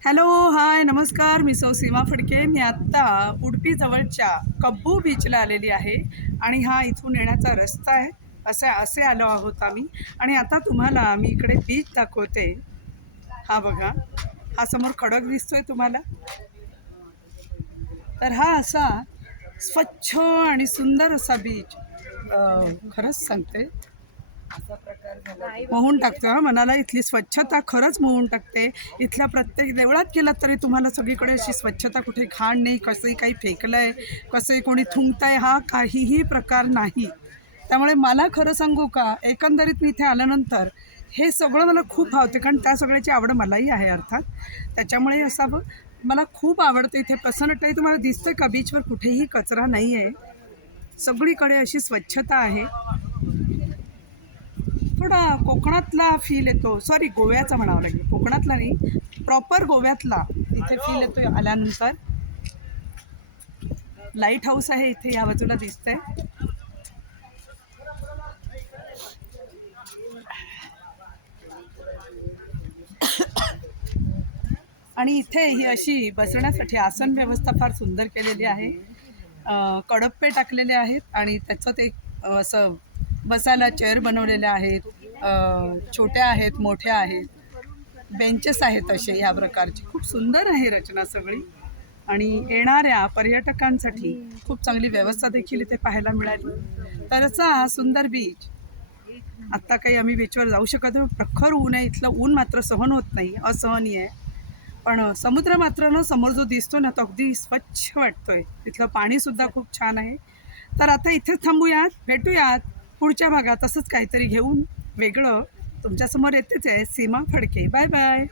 Hello hi नमस्कार. मी सौ सीमा फडके. मी आत्ता उडपीजवळच्या कब्बू बीचला आलेली आहे आणि हा इथून येण्याचा रस्ता आहे. असे असे आलो आहोत आम्ही. आणि आता तुम्हाला मी इकडे बीच दाखवते. हा बघा. हा समोर खडक दिसतोय तुम्हाला. तर हा असा स्वच्छ आणि सुंदर असा बीच खरंच सांगते. मोहून टाकते हा मनाला इथली स्वच्छता खरंच मोहून टाकते. इथल्या प्रत्येक देवळात गेलात तरी तुम्हाला सगळीकडे अशी स्वच्छता कुठे घाण नाही कसंही काही फेकलं आहे कसंही कोणी थुंकताय हा काहीही प्रकार नाही. त्यामुळे मला खरं सांगू का एकंदरीत मी इथे आल्यानंतर हे सगळं मला खूप भावते कारण त्या सगळ्याची आवड मलाही आहे अर्थात. त्याच्यामुळे असावं मला खूप आवडतं इथे. प्रसन्नताही तुम्हाला दिसतं का? बीचवर कुठेही कचरा नाही आहे सगळीकडे अशी स्वच्छता आहे. थोडा कोकणातला फील येतो. सॉरी गोव्याचा म्हणावं लागेल. कोकणातला नाही प्रॉपर गोव्यातला इथे फील येतो आल्यानंतर. लाइट हाऊस आहे इथे या बाजूला दिसतंय. आणि इथे ही अशी बसण्यासाठी आसन व्यवस्था फार सुंदर केलेली आहे. कडप्पे टाकलेले आहेत आणि त्याचं ते असं बसायला चेअर बनवलेल्या आहेत छोट्या आहेत मोठ्या आहेत. बेंचेस आहेत असे ह्या प्रकारची. खूप सुंदर आहे रचना सगळी. आणि येणाऱ्या पर्यटकांसाठी खूप चांगली व्यवस्था देखील इथे पाहायला मिळाली. तरचा हा सुंदर बीच आत्ता काही आम्ही बीचवर जाऊ शकत नाही. प्रखर ऊन आहे इथलं ऊन मात्र सहन होत नाही असहनीय आहे. पण समुद्र मात्र ना समोर जो दिसतो ना तो अगदी स्वच्छ वाटतोय. तिथलं पाणीसुद्धा खूप छान आहे. तर आता इथेच थांबूयात भेटूयात. पुढच्या भागात असंच काहीतरी घेऊन वेगळं तुमच्यासमोर येतेच आहे सीमा फडके. Bye bye.